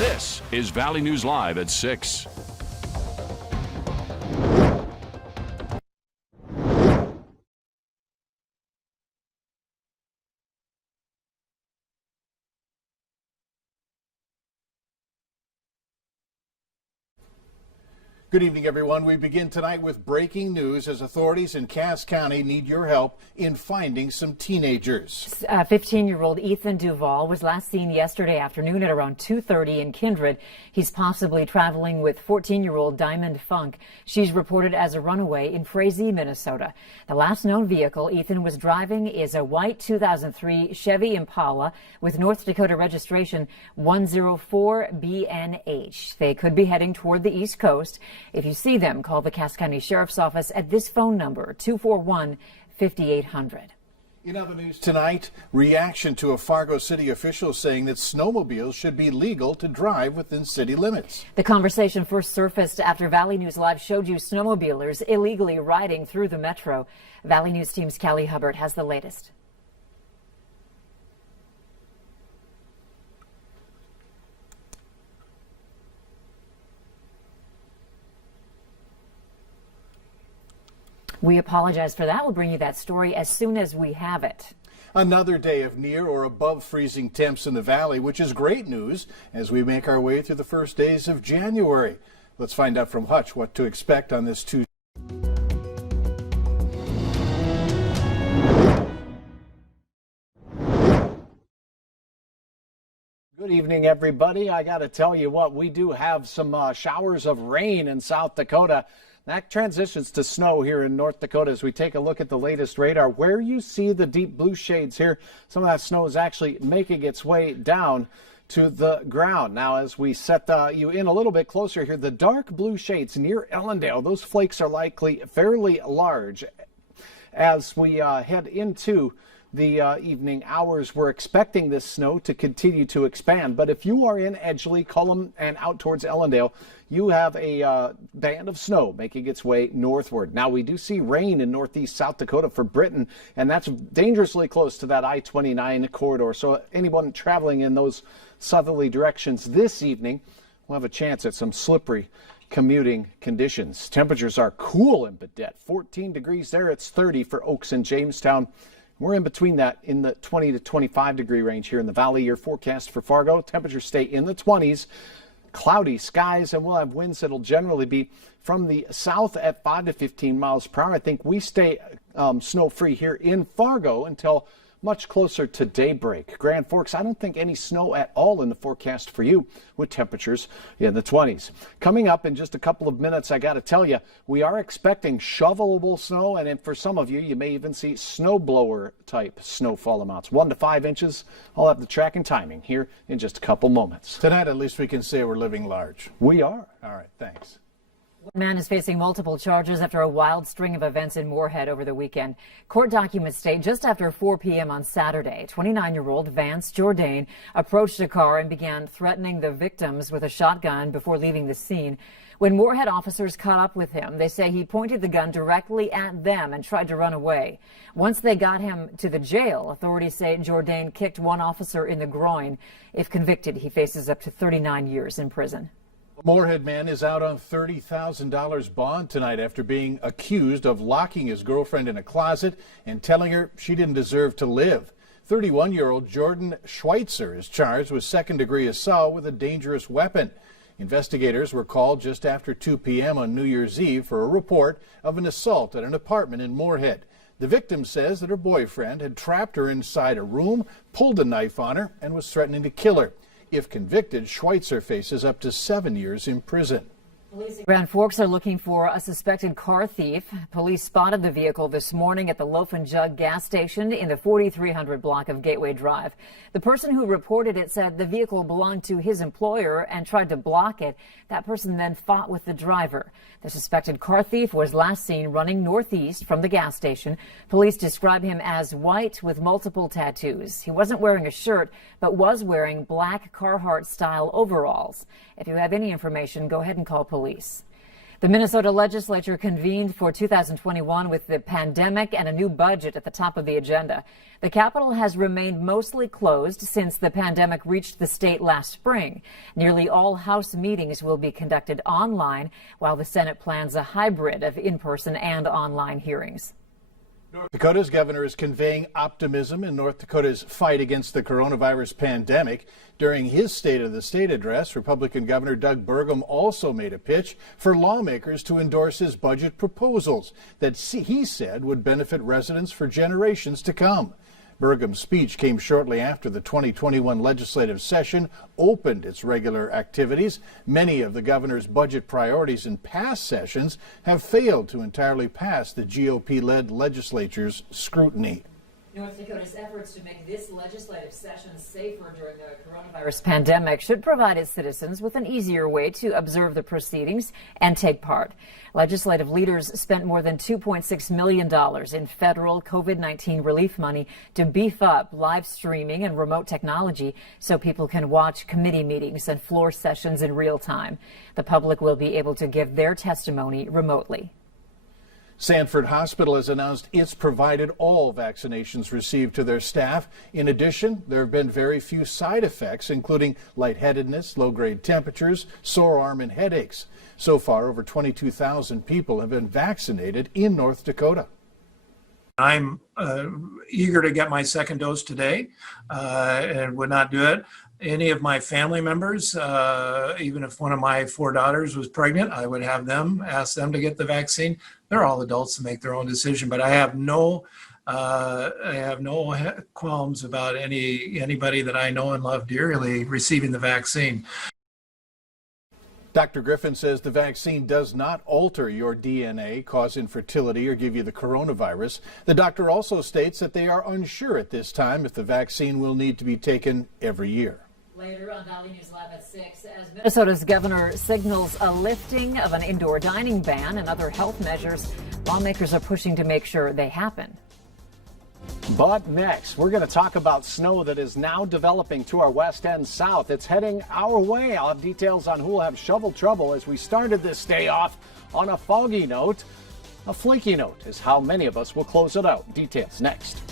This is Valley News Live at 6. Good evening, everyone. We begin tonight with breaking news as authorities in Cass County need your help in finding some teenagers. 15-year-old Ethan Duval was last seen yesterday afternoon at around 2:30 in Kindred. He's possibly traveling with 14-year-old Diamond Funk. She's reported as a runaway in Frazee, Minnesota. The last known vehicle Ethan was driving is a white 2003 Chevy Impala with North Dakota registration 104BNH. They could be heading toward the East Coast. If you see them, call the Cass County Sheriff's Office at this phone number, 241-5800. In other news tonight, reaction to a Fargo city official saying that snowmobiles should be legal to drive within city limits. The conversation first surfaced after Valley News Live showed you snowmobilers illegally riding through the metro. Valley News Team's Callie Hubbard has the latest. We apologize for that. We'll bring you that story as soon as we have it. Another day of near or above freezing temps in the valley, which is great news as we make our way through the first days of January. Let's find out from Hutch what to expect on this Tuesday. Good evening, everybody. I got to tell you what, we do have some showers of rain in South Dakota. That transitions to snow here in North Dakota as we take a look at the latest radar. Where you see the deep blue shades here, some of that snow is actually making its way down to the ground. Now, as we set you in a little bit closer here, the dark blue shades near Ellendale, those flakes are likely fairly large. As we head into the evening hours, we're expecting this snow to continue to expand. But if you are in Edgeley, Cullum, and out towards Ellendale, you have a band of snow making its way northward. Now, we do see rain in northeast South Dakota for Britain, and that's dangerously close to that I-29 corridor. So anyone traveling in those southerly directions this evening will have a chance at some slippery commuting conditions. Temperatures are cool in Baudette. 14 degrees there. It's 30 for Oaks and Jamestown. We're in between that in the 20 to 25 degree range here in the valley. Your forecast for Fargo, temperatures stay in the 20s. Cloudy skies, and we'll have winds that'll generally be from the south at 5 to 15 miles per hour. I think we stay snow-free here in Fargo until much closer to daybreak. Grand Forks, I don't think any snow at all in the forecast for you with temperatures in the 20s. Coming up in just a couple of minutes, I got to tell you, we are expecting shovelable snow, and for some of you, you may even see snowblower type snowfall amounts. 1 to 5 inches. I'll have the track and timing here in just a couple moments. Tonight, at least we can say we're living large. We are. All right, thanks. One man is facing multiple charges after a wild string of events in Moorhead over the weekend. Court documents state just after 4 p.m. on Saturday, 29-year-old Vance Jourdain approached a car and began threatening the victims with a shotgun before leaving the scene. When Moorhead officers caught up with him, they say he pointed the gun directly at them and tried to run away. Once they got him to the jail, authorities say Jourdain kicked one officer in the groin. If convicted, he faces up to 39 years in prison. A Moorhead man is out on $30,000 bond tonight after being accused of locking his girlfriend in a closet and telling her she didn't deserve to live. 31-year-old Jordan Schweitzer is charged with second-degree assault with a dangerous weapon. Investigators were called just after 2 p.m. on New Year's Eve for a report of an assault at an apartment in Moorhead. The victim says that her boyfriend had trapped her inside a room, pulled a knife on her, and was threatening to kill her. If convicted, Schweitzer faces up to 7 years in prison. Police in Grand Forks are looking for a suspected car thief. Police spotted the vehicle this morning at the Loaf and Jug gas station in the 4300 block of Gateway Drive. The person who reported it said the vehicle belonged to his employer and tried to block it. That person then fought with the driver. The suspected car thief was last seen running northeast from the gas station. Police describe him as white with multiple tattoos. He wasn't wearing a shirt, but was wearing black Carhartt-style overalls. If you have any information, go ahead and call police. The Minnesota legislature convened for 2021 with the pandemic and a new budget at the top of the agenda. The Capitol has remained mostly closed since the pandemic reached the state last spring. Nearly all House meetings will be conducted online, while the Senate plans a hybrid of in-person and online hearings. North Dakota's governor is conveying optimism in North Dakota's fight against the coronavirus pandemic. During his State of the State address, Republican Governor Doug Burgum also made a pitch for lawmakers to endorse his budget proposals that he said would benefit residents for generations to come. Burgum's speech came shortly after the 2021 legislative session opened its regular activities. Many of the governor's budget priorities in past sessions have failed to entirely pass the GOP-led legislature's scrutiny. North Dakota's efforts to make this legislative session safer during the coronavirus pandemic should provide its citizens with an easier way to observe the proceedings and take part. Legislative leaders spent more than $2.6 million in federal COVID-19 relief money to beef up live streaming and remote technology so people can watch committee meetings and floor sessions in real time. The public will be able to give their testimony remotely. Sanford Hospital has announced it's provided all vaccinations received to their staff. In addition, there have been very few side effects, including lightheadedness, low-grade temperatures, sore arm, and headaches. So far, over 22,000 people have been vaccinated in North Dakota. I'm eager to get my second dose today and would not do it. Any of my family members, even if one of my 4 daughters was pregnant, I would have them, ask them to get the vaccine. They're all adults to make their own decision, but I have no qualms about anybody that I know and love dearly receiving the vaccine. Dr. Griffin says the vaccine does not alter your DNA, cause infertility, or give you the coronavirus. The doctor also states that they are unsure at this time if the vaccine will need to be taken every year. Later on Valley News Live at 6, as Minnesota's governor signals a lifting of an indoor dining ban and other health measures, lawmakers are pushing to make sure they happen. But next, we're going to talk about snow that is now developing to our west and south. It's heading our way. I'll have details on who will have shovel trouble as we started this day off on a foggy note. A flaky note is how many of us will close it out. Details next.